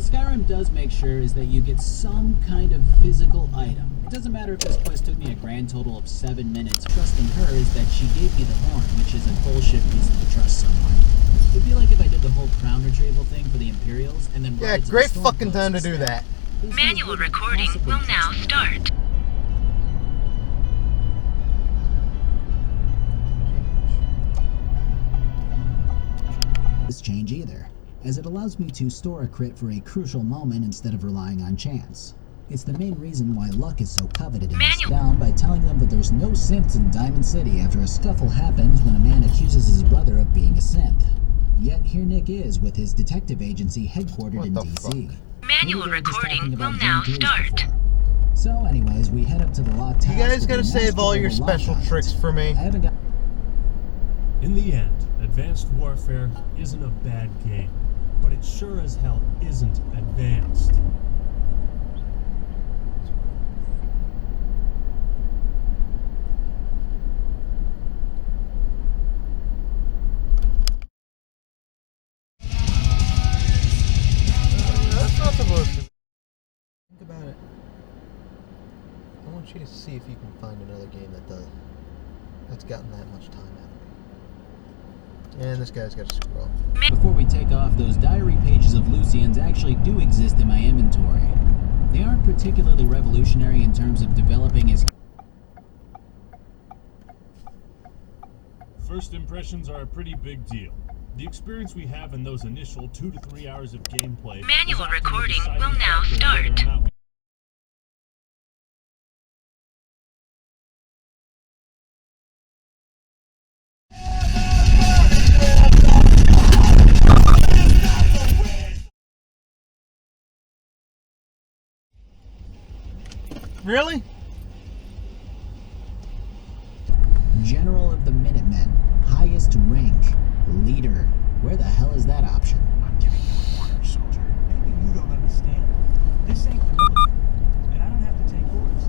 Skyrim does make sure is that you get some kind of physical item. It doesn't matter if this quest took me a grand total of 7 minutes. Trusting her is that she gave me the horn, which is a bullshit reason to trust someone. It'd be like if I did the whole crown retrieval thing for the Imperials and then yeah, great fucking time to do that. Manual recording will now start. This change either, as it allows me to store a crit for a crucial moment instead of relying on chance. It's the main reason why luck is so coveted in this town by telling them that there's no synths in Diamond City after a scuffle happens when a man accuses his brother of being a synth. Yet here Nick is with his detective agency headquartered in DC. Manual recording will now start. So anyways, we head up to the locked house. You guys gotta save all your special tricks for me. I haven't got... In the end, Advanced Warfare isn't a bad game, but it sure as hell isn't advanced. That's not supposed to. Think about it. I want you to see if you can find another game that's gotten that much time out of it. And this guy's got to scroll. Before we take off, those diary pages of Lucian's actually do exist in my inventory. They aren't particularly revolutionary in terms of developing his... First impressions are a pretty big deal. The experience we have in those initial 2 to 3 hours of gameplay... Manual recording will now start. Really? General of the Minutemen. Highest rank. Leader. Where the hell is that option? I'm giving you orders, soldier. Maybe you don't understand. This ain't the military, and I don't have to take orders.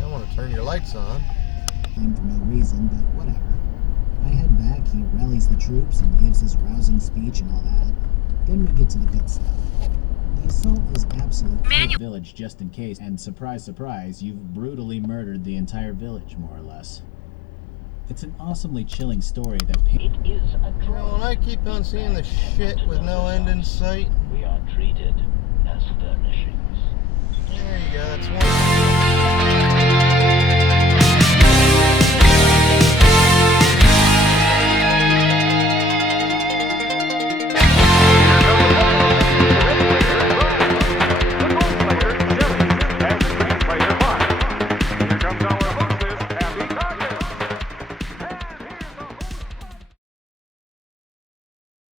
I want to turn your lights on. For no reason, but whatever. I head back, he rallies the troops and gives his rousing speech and all that. Then we get to the good stuff. The assault is absolutely the village just in case, and surprise, surprise, you've brutally murdered the entire village, more or less. It's an awesomely chilling story that You know, when I keep on seeing the shit with no end in sight, We are treated as furnishings. there you go, that's one.